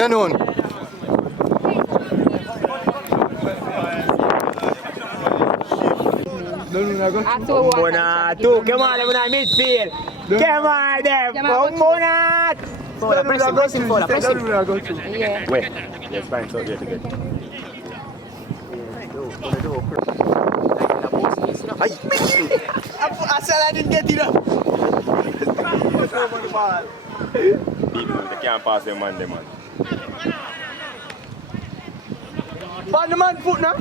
You know. Bona, tu, come on, I'm in midfield. Come on, them. Bona. Press him. Yeah. Wait, let's find something together. I didn't get it up. They can't pass them man, man. Pan the man foot now.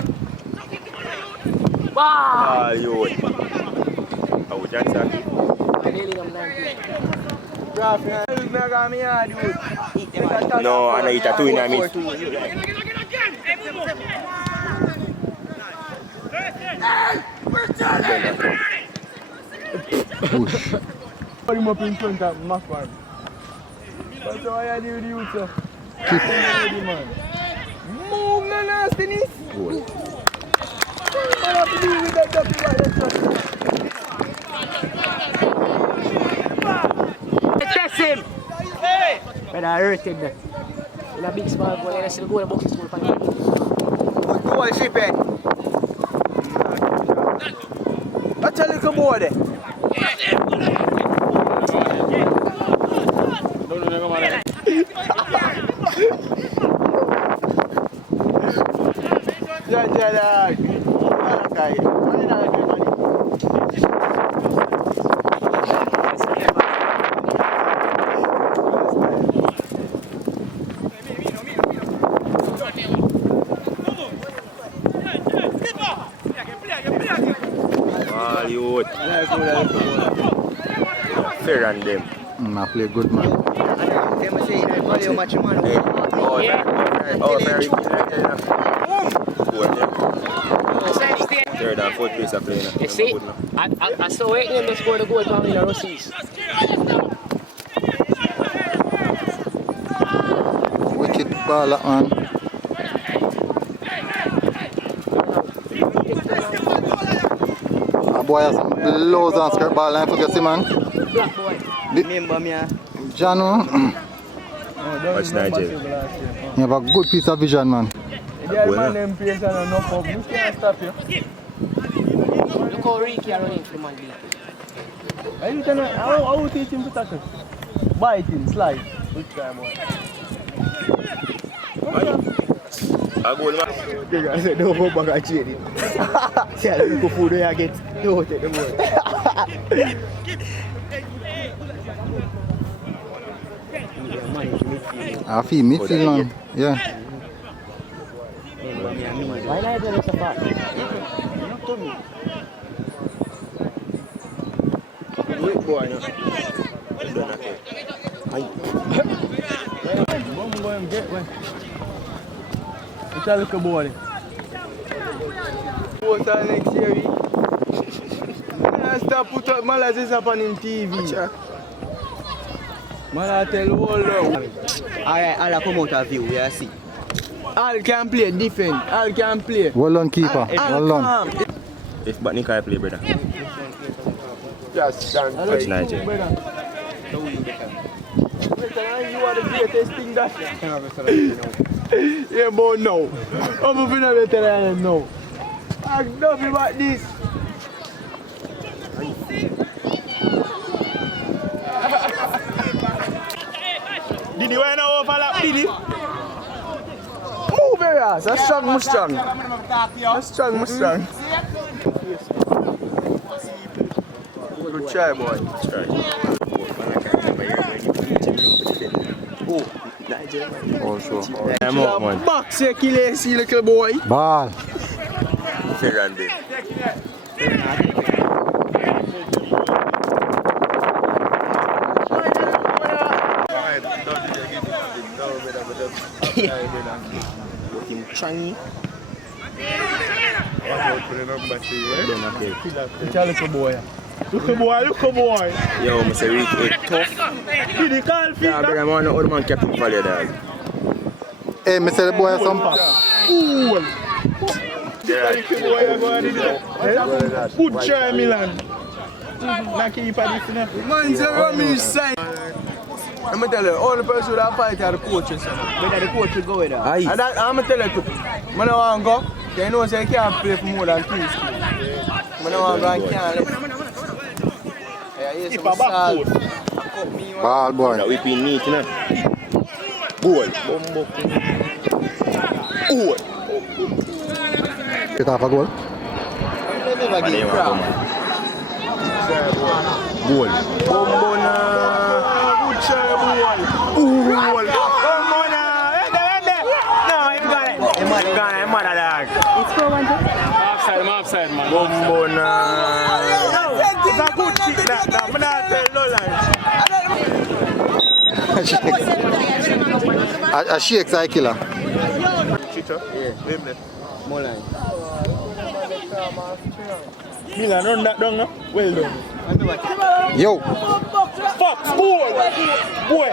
Wow. Yo. I would just say. No, I know it's a 2 in a miss. Put him up in front of Macron. That's why I do the youth, sir. Move, no nastiness. What have to do with that ducky right there? Test him! But I hurt him there. In a big small ball, and I still go in a boxing school for him. Good goal, Shippy. That's a little boy there. Fair on them. I play good man. Third and fourth place of playing. You see, I saw it in the score the goal from the Russies. Wicked ball that man. A boy has some loads on skirt ball line for you see man. Black boy. Remember me, Jano, Watch Nigel. you have a good piece of vision man. the man them place and enough up. You can't stop you. Look how Ricky are running for the man. Are you gonna, how you teach him to tackle? Bite him, slide. Which time, boy? I go man. The guy said, don't go back and change it. See, I look food where I get. Don't take the ball. I feel midfield man. Yeah. Why not even look apart? Wait, boy, no. It's a little boy. What's our next series? I start put up Malazis up on him TV. Man, I tell you all now. I'll come out of view, you see. All can play, defend. All can play. Well done keeper. Well done. If Batni can't play, brother. Just stand. Watch Nigel. You are the greatest thing that. Yeah, but no. I'm a veteran now. I'm nothing about this. Did you want to overlap, Didi? Move your ass. That's strong, Mustang. That's strong, Mustang. Good try, boy. Try. Oh, Nigel. Also. I'm up, man. Box your Achilles, you little boy. Ball. Fair on them. Team Changi. Look at little boy. Look a boy. Yo, Mr. Rick, it's tough. Did he call feet? Yeah, but I'm on the old man kept him for you, dog. Hey, Mr. The boy some. Ooh. Yeah. Good try, Milan. Not keep at this enough. Man's a rubbish sign. Let me tell you, all the person that fight are the coaches. But the coach will go with that. Aye. And that, I'm going to tell you too. I don't want to go. They know say you can't play for more than 2 skills. I don't want to go and can't let. Yeah, here's some salt. Ball boy. That we been neat, you know. Boy. Bumbo. Boy. Get off a goal. They never give crap. Boy. Bumbo na. Good shot, boy. Boy. Bumbo na. No, he's got it. He's got it. He's got it. Offside, man. Bumbo na. It's a good kick that. I'm not telling no lies. A shakes I killer. Chicho? Yeah. More line. Milan, run that down now. Well done. Yo. Fox, boy! Boy!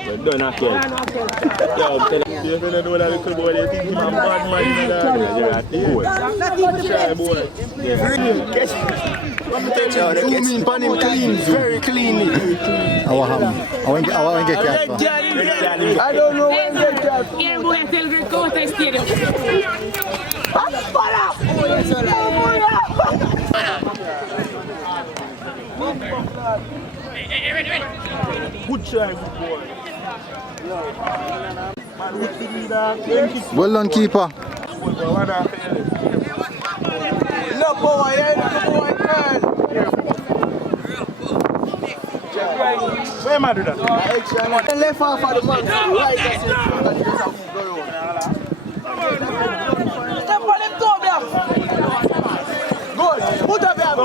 Well done, Akel. Yo, tell him. You don't know that little boy, they think he's a bad man. Boy. Shy boy. Zoom in on him clean, very clean. I want to get cat. I don't know when they get. Here we are till the Kota Stadium. Good try, good boy. Well done, keeper. No power, yeah, no power, girl. Where am I doing that? Left half of the man, right, that's it. Step on him, go there. Good. Put up your hand.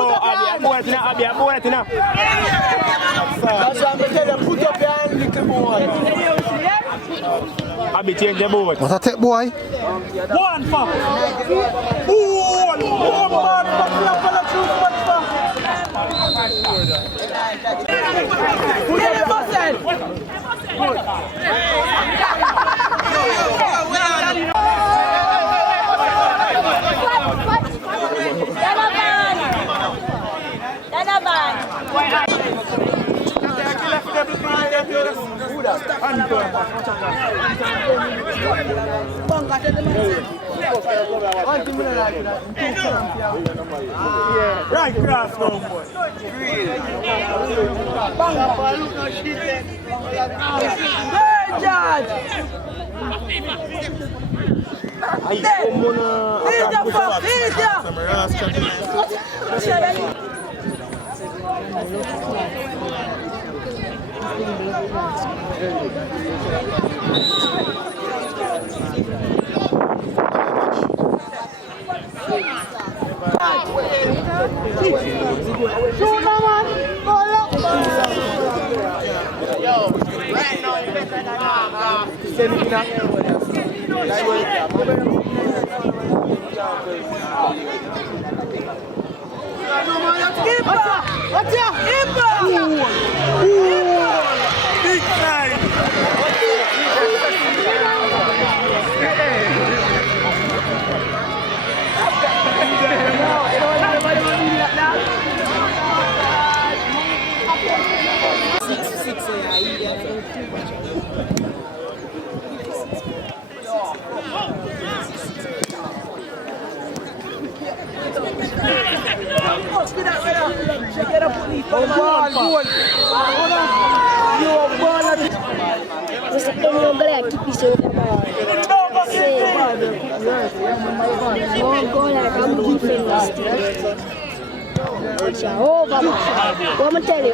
That's why I'm telling you, put up your hand, little boy. Abi change the boat. What's a tech boy? One fuck. One man. Right cross no boy. Big time. Você tem um galera que pisou na bola. Agora vamos defender. Oh, vamos ter ele.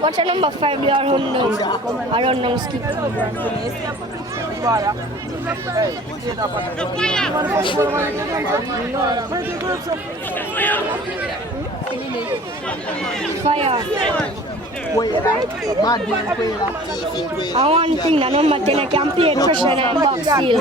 What's number 5? I don't know. Skip. Fire. I want thing that number 10 I can play Christian and Bob Seal.